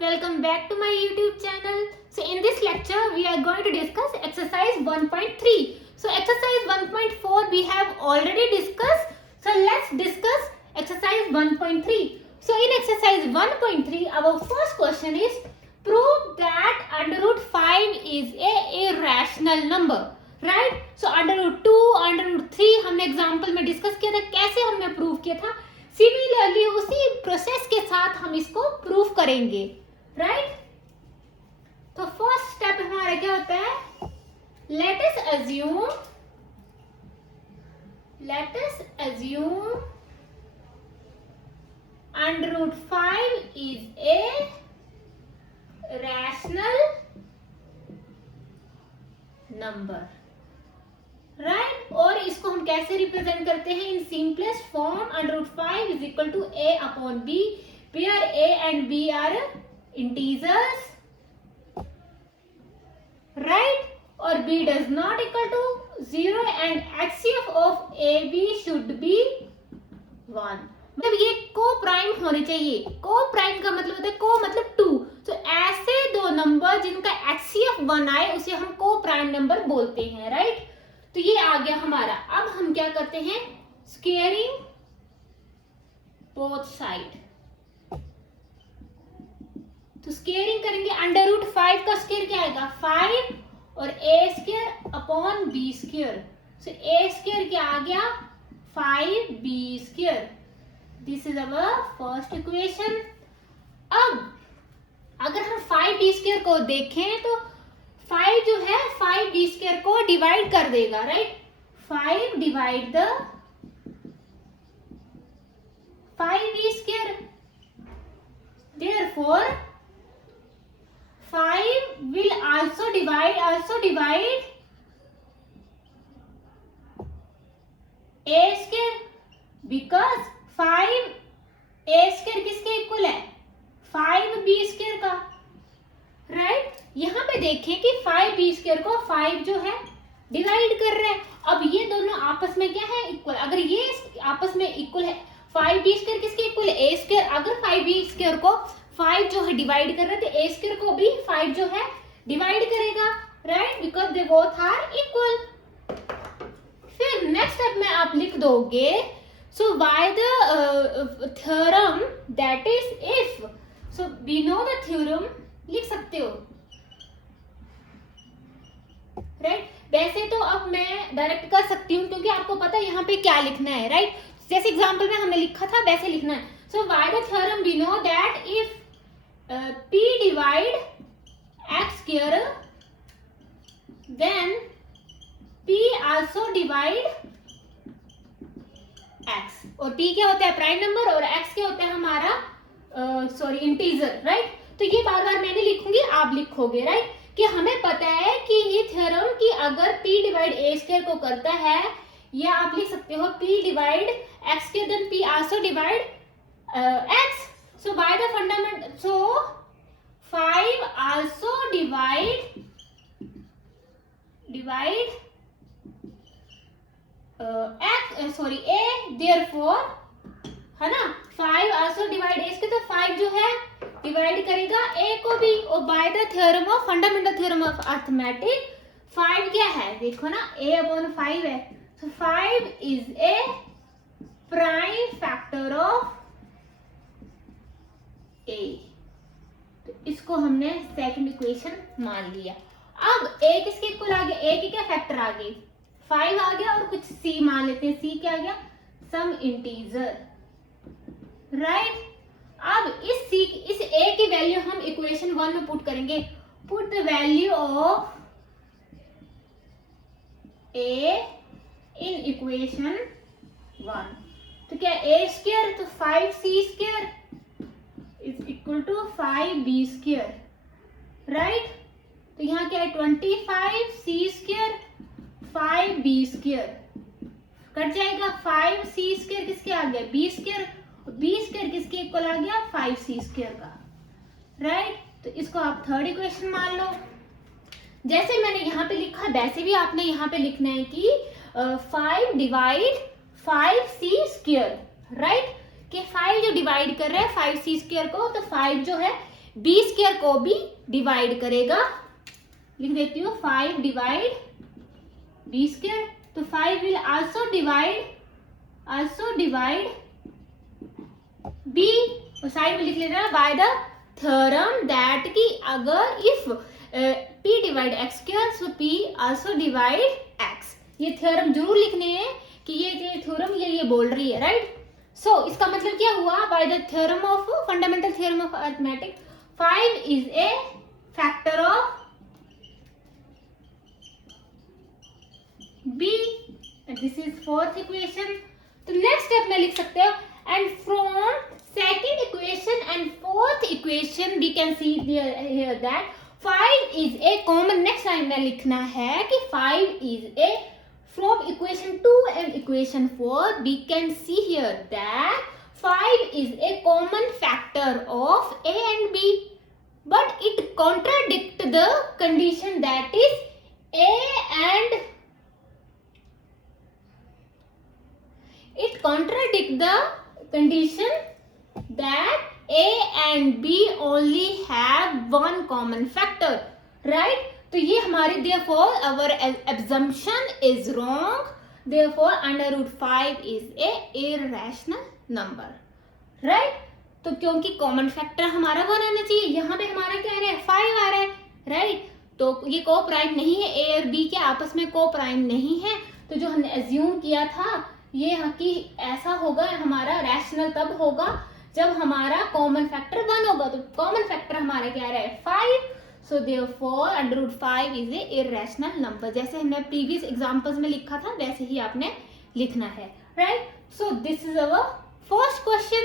welcome back to my YouTube channel. So in this lecture we are going to discuss exercise 1.3. So exercise 1.4 we have already discussed. So let's discuss exercise 1.3. So in exercise 1.3 our first question is prove that under root 5 is a irrational number. Right so under root 2 under root 3 हमने example में discuss किया था, कैसे हमने prove किया था. Similarly उसी process के साथ हम इसको प्रूव करेंगे. राइट तो फर्स्ट स्टेप हमारा क्या होता है, let us assume under root 5 is a rational number. Right और इसको हम कैसे रिप्रेजेंट करते हैं in simplest form, under root 5 is equal to a upon b, where a and b are integers. Right और b does not equal to 0 and HCF of a b should be 1. मतलब ये को prime होने चाहिए. को prime का मतलब होता है को मतलब 2. तो ऐसे दो नंबर जिनका HCF 1 आए उसे हम को प्राइम नंबर बोलते हैं. राइट तो ये आ गया हमारा. अब हम क्या करते हैं, स्क्वेयरिंग बोथ साइड. तो स्क्वेयरिंग करेंगे, अंडर रूट 5 का स्क्वेयर क्या आएगा 5 और a square upon b square. So a square क्या आ गया 5b square. This is our first equation. अब अगर हम 5b स्क्वेयर को देखें तो 5 जो है 5b स्क्वेयर को डिवाइड कर देगा. Right 5 divide the 5b square. Therefore 5 will also divide a square because 5 a square किसके इक्वल है 5b स्क्वेयर का. राइट यहाँ पे देखें कि 5b स्क्वेयर को 5 जो है डिवाइड कर रहे हैं. अब ये दोनों आपस में क्या है इक्वल. अगर ये आपस में इक्वल है 5b स्क्वेयर किसके इक्वल है a स्क्वेयर. अगर 5b स्क्वेयर को 5 जो है डिवाइड कर रहे थे a स्क्वेयर को भी 5 जो है डिवाइड करेगा. Right because they both are equal. फिर नेक्स्ट स्टेप में आप लिख दोगे so by the theorem that is if. So we know the theorem लिख सकते हो. राइट वैसे तो अब मैं डायरेक्ट कर सकती हूँ क्योंकि आपको पता है यहाँ पे क्या लिखना है. राइट जैसे एग्जांपल में हमने लिखा था वैसे लिखना है. So by the theorem we know that if p divide x square then p also divide x. और p क्या होता है प्राइम नंबर और x क्या होता है हमारा सॉरी इंटीजर. राइट तो ये बार बार मैंने लिखूंगी आप लिखोगे. राइट कि हमें पता है कि ये थ्योरम कि अगर p डिवाइड a स्क्वायर को करता है, या आप लिख सकते हो p divide x square then p also divide x. So by the fundamental, so 5 also divide x a. Therefore है ना 5 also divide a के तो 5 जो है डिवाइड करेगा a को भी. और bye the theorem of fundamental theorem of arithmetic 5 क्या है देखो ना a अपॉन 5 है. So 5 is a prime factor of a. तो इसको हमने सेकंड इक्वेशन मान लिया. अब a किसके इक्वल आ गया, a के क्या फैक्टर आ गए 5 आ गया और कुछ c मान लेते हैं. c क्या आ गया सम इंटीजर. राइट अब इस a की वैल्यू हम इक्वेशन 1 में पुट करेंगे. Put the value of a in equation 1. तो क्या a स्क्वायर तो 5c square is equal to 5b square. Right तो यहाँ क्या है 25c square 5b square cut जाएगा. 5c स्क्वायर किसके आ गया b स्क्वायर और b स्क्वायर किसके इक्वल आ गया 5c स्क्वायर का. राइट तो इसको आप थर्ड इक्वेशन मान लो. जैसे मैंने यहाँ पे लिखा वैसे भी आपने यहाँ पे लिखना है कि 5 डिवाइड 5c स्क्वायर. राइट कि 5 जो डिवाइड कर रहे हैं 5c स्क्वायर को, तो 5 जो है बी स्क्वायर को भी डिवाइड करेगा। लिख देती हूँ 5 डिवाइड बी स्क्वायर, तो 5 will also divide b, side में लिख लेना बाय द थ्योरम दैट कि अगर if p divide x square so p also divide x। ये थ्योरम जरूर लिखने हैं कि ये थ्योरम ये बोल रही है, राइट। सो इसका मतलब क्या हुआ, by the theorem of fundamental theorem of arithmetic 5 is a factor of b, this is fourth equation. तो नेक्स्ट स्टेप में लिख सकते हो, and from second equation and fourth equation we can see here that 5 is a common. Next line में लिखना है कि 5 is a, from equation 2 and equation 4 we can see here that 5 is a common factor of a and b, but it contradicts the condition that is a and it contradicts the condition that a and b only have one common factor, right? तो ये हमारी therefore our assumption is wrong, therefore under root 5 is a irrational number, right? तो क्योंकि common factor हमारा 1 आना चाहिए, यहाँ पे हमारा क्या आ रहा है 5 आ रहा है, राइट। तो ये को प्राइम नहीं है, ए और बी के आपस में को प्राइम नहीं है, तो जो हमने एज्यूम किया था ये कि ऐसा होगा, हमारा रैशनल तब होगा जब हमारा कॉमन फैक्टर 1 होगा। तो कॉमन फैक्टर हमारा क्या आ रहा है 5, so therefore under root 5 is a irrational number। जैसे हमने प्रीवियस एग्जांपल्स में लिखा था वैसे ही आपने लिखना है, right. So this is our first question.